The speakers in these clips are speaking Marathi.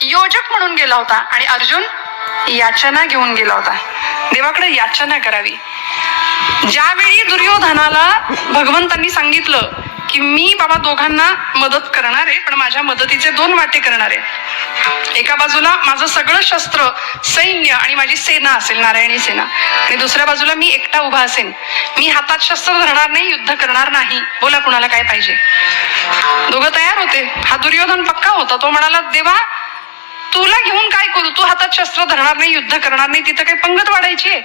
योजक म्हणून गेला होता आणि अर्जुन याचना घेऊन गेला होता. देवाकडे याचना करावी. ज्यावेळी दुर्योधनाला भगवंतांनी सांगितलं की मी बाबा दोघांना मदत करणार आहे, पण माझ्या मदतीचे 2 वाटे करणार आहे. एका बाजूला माझं सगळं शस्त्र सैन्य आणि माझी सेना असेल, नारायणी सेना, आणि दुसऱ्या बाजूला मी एकटा उभा असेन. मी हातात शस्त्र धरणार नाही, युद्ध करणार नाही. बोला कुणाला काय पाहिजे? दोघं तयार होते. हा दुर्योधन पक्का होता. तो म्हणाला, देवा तुला घेऊन काय करू? तू हातात शस्त्र धरणार नाही, युद्ध करणार नाही, तिथं काही पंगत वाढायची आहे?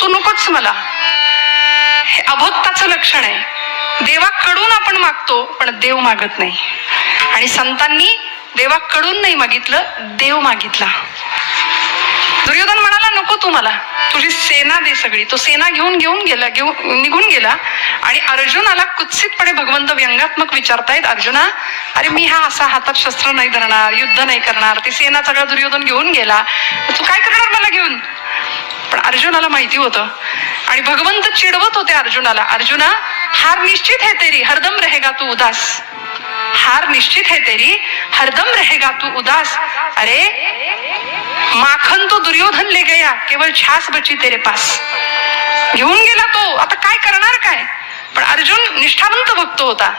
तू नकोच मला. हे अभक्ताचं लक्षण आहे. देवाकडून आपण मागतो पण देव मागत नाही. आणि संतांनी देवाकडून नाही मागितलं, देव मागितला. दुर्योधन म्हणाला, नको तू मला, तुझी सेना दे सगळी. तो सेना घेऊन निघून गेला. आणि अर्जुनाला कुत्सितपणे भगवंत व्यंगात्मक विचारतायत, अर्जुना अरे मी हा असा हातात शस्त्र नाही धरणार, युद्ध नाही करणार, ती सेना सगळा दुर्योधन घेऊन गेला, तू काय करणार मला घेऊन? पण अर्जुनाला माहिती होतं आणि भगवंत चिडवत होते अर्जुनाला, अर्जुना हार निश्चित है तेरी, हरदम रहेगा तू उदास. हार निश्चित है तेरी, हरदम रहेगा तू उदास. अरे माखन तो दुर्योधन ले गया, केवळ छास बची तेरे पास. घेऊन गेला तो, आता काय करणार काय? पण अर्जुन निष्ठावंत भक्त होता.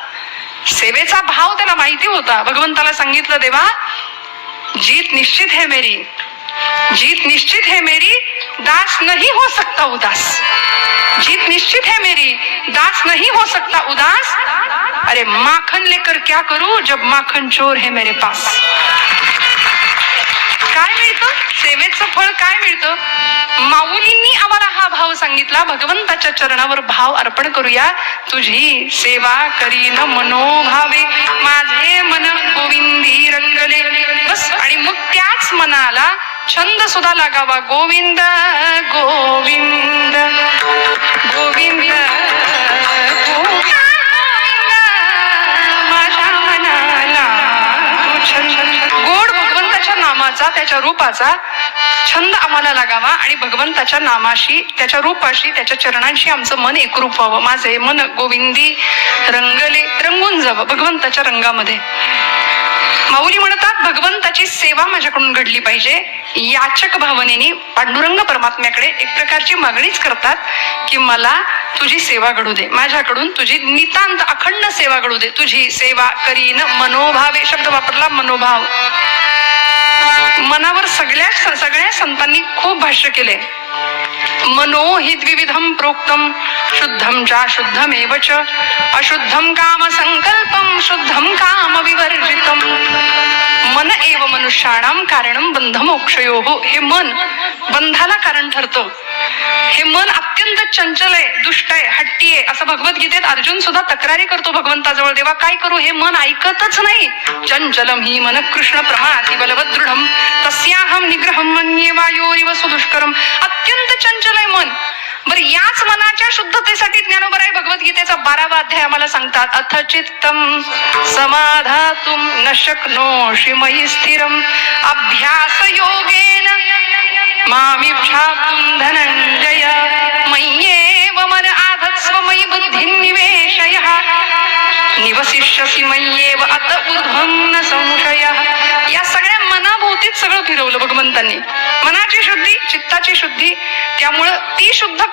सेवेचा भाव त्याला माहिती होता. भगवंताला सांगितलं, देवा जीत निश्चित है मेरी, जीत निश्चित है मेरी, दास नहीं हो सकता उदास. जीत निश्चित है मेरी, दास नहीं हो सकता उदास. अरे माखन लेकर क्या करूं जब माखन चोर है मेरे पास. काय मिळतं? सेवेचं फळ काय मिळतं? माऊलींनी आम्हाला हा भाव सांगितला. भगवंताच्या चरणावर भाव अर्पण करूया. तुझी सेवा करीन मनोभावे, माझे मन गोविंदी रंगले. बस. आणि मग त्याच मनाला छंद सुद्धा लागावा, गोविंद गोविंद गोविंद गोविंद. माझ्या मनाला गोड भगवंताच्या नामाचा, त्याच्या रूपाचा छंद आम्हाला लागावा आणि भगवंताच्या नामाशी, त्याच्या रूपाशी, त्याच्या चरणांशी आमचं मन एकरूप व्हावं. माझे मन गोविंदी रंगले, रंगून जावं भगवंताच्या रंगामध्ये. माऊली म्हणतात, भगवंताची सेवा माझ्याकडून घडली पाहिजे. याचक भावनेने पांडुरंग परमात्म्याकडे एक प्रकारची मागणीच करतात की मला तुझी सेवा घडू दे, माझ्याकडून तुझी नितांत अखंड सेवा घडू दे. तुझी सेवा करीन मनोभावे शब्द वापरला, मनोभाव. मनावर सगळ्या संतांनी खूप भाष्य केले. मनो हि द्विविधम प्रोक्तम, शुद्धम चा शुद्धमेव च, अशुद्धम काम संकल्पम, शुद्धम काम विवर्जितम. मन एव मनुष्याणाम कारणम बंध मोक्षयोः. हे मन बंधाला कारण ठरतं. हे मन अत्यंत चंचल आहे, दुष्ट आहे, हट्टी आहे, असं भगवद्गीतेत अर्जुन सुद्धा तक्रारी करतो भगवंताजवळ, देवा काय करू? हे मन ऐकतच नाही. चंचलम ही मन कृष्ण प्रमाति बलवदृढम, तस्याहम निग्रहम मन्ये वायोरिव सुदुष्करम. अत्यंत चंचल आहे मन. बरं, याच मनाच्या शुद्धतेसाठी ज्ञानोबराय भगवद्गीतेचा 12वा अध्याय आम्हाला सांगतात, अथ चित्तम समाधातुम न शक्नोषि मयि स्थिरम, अभ्यास योगेन मामिच्छातुं धनंजय, मय्येव मन आधत्स्व मयि बुद्धिं निवेशयः, निवसिष्यसि मय्येव अत ऊर्ध्वं न संशयः. या सगळ्या मनाभोवतीच सगळं फिरवलं भगवंतांनी. मनाची शुद्धी, चित्ताची शुद्धी. त्यामुळं ती शुद्ध,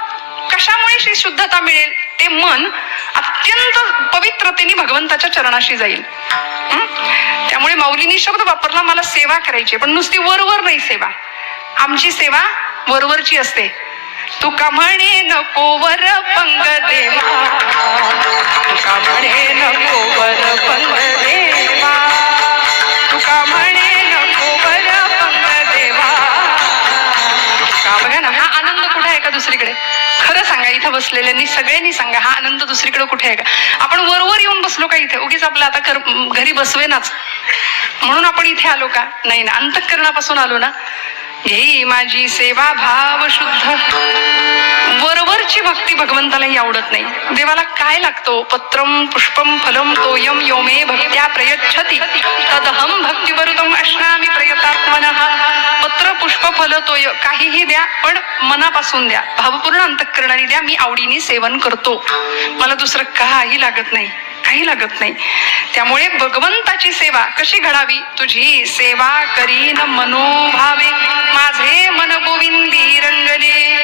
कशामुळे शुद्धता मिळेल? ते मन अत्यंत पवित्रतेने भगवंताच्या चरणाशी जाईल. त्यामुळे माऊलींनी शब्द वापरला, मला सेवा करायची, पण नुसती वरवर नाही सेवा. आमची सेवा वरवरची असते. तुका म्हणे नको वर पंग देवा, तुका म्हणे नको वर पंग देवा, तुका म्हणे नको वर पंग देवा. का बघा ना, हा आनंद कुठे आहे का दुसरीकडे? खरं सांगा, इथं बसलेल्यांनी सगळ्यांनी सांगा, हा आनंद दुसरीकडे कुठे आहे का? आपण वरवर येऊन बसलो का इथे? उगीच आपलं आता घरी बसवेनाच म्हणून आपण इथे आलो का? नाही ना, अंतःकरणापासून आलो ना. येई माझी सेवा भाव शुद्ध. वरवरची भक्ती भगवंतालाही आवडत नाही. देवाला काय लागतो? पत्रम पुष्पम फलम तोयम योमे भक्त्या प्रयच्छति, तदहम भक्तिवरुतम अश्नामि प्रयतात्मनः. पत्र पुष्प फल तोय काहीही द्या, पण मनापासून द्या, भावपूर्ण अंतःकरणाने द्या. मी आवडीने सेवन करतो, मला दुसरं काही लागत नाही. काही लागत नाही. त्यामुळे भगवंताची सेवा कशी घडावी? तुझी सेवा करीन मनोभावे, माझे मन गोविंदी रंगले.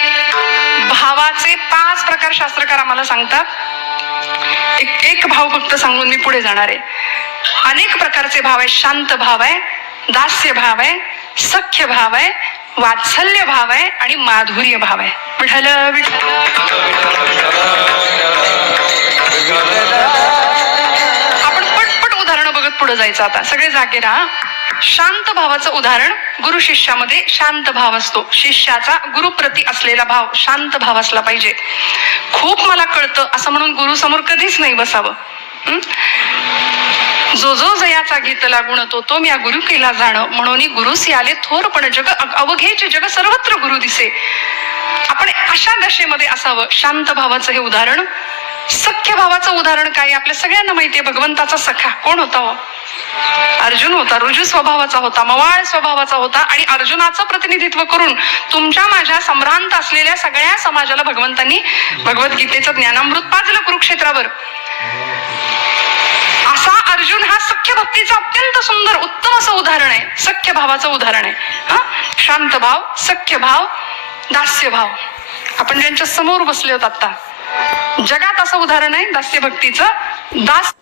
भावाचे 5 प्रकार शास्त्रकार आम्हाला सांगतात. एक भाव फक्त सांगून मी पुढे जाणार आहे. अनेक प्रकारचे भाव आहे. शांत भाव आहे, दास्य भाव आहे, सख्य भाव आहे, वात्सल्य भाव आहे आणि माधुर्य भाव आहे. विठ्ठल विठ्ठल. आपण पटपट उदाहरणं बघत पुढे जायचं. आता सगळे जागे राहा. शांत भावाचं उदाहरण, गुरु शिष्यामध्ये शांत भाव असतो. शिष्याचा गुरुप्रती असलेला भाव शांत भाव असला पाहिजे. खूप मला कळतं असं म्हणून गुरु समोर कधीच नाही बसावं. जो जो जयाचा घेतला गुण तो तो म्या गुरु केला जाण, म्हणून गुरुसी आले थोरपण जग अवघेचे जग सर्वत्र गुरु दिसे. आपण अशा दशेमध्ये असावं. शांत भावाचं हे उदाहरण. सख्य भावाचं उदाहरण काय? आपल्या सगळ्यांना माहितीये, भगवंताचा सखा कोण होता हो? अर्जुन होता. रुजू स्वभावाचा होता, मवाळ स्वभावाचा होता आणि अर्जुनाचं प्रतिनिधित्व करून तुमच्या माझ्या संभ्रांत असलेल्या सगळ्या समाजाला भगवंतांनी भगवद्गीतेचं ज्ञानामृत पाजलं कुरुक्षेत्रावर. असा अर्जुन हा सख्य भक्तीचं अत्यंत सुंदर उत्तम असं उदाहरण आहे. सख्य भावाचं उदाहरण आहे. शांत भाव, सख्य भाव, दास्य भाव. आपण ज्यांच्या समोर बसले होत आता, जगात असं उदाहरण आहे दास्य भक्तीचं. दास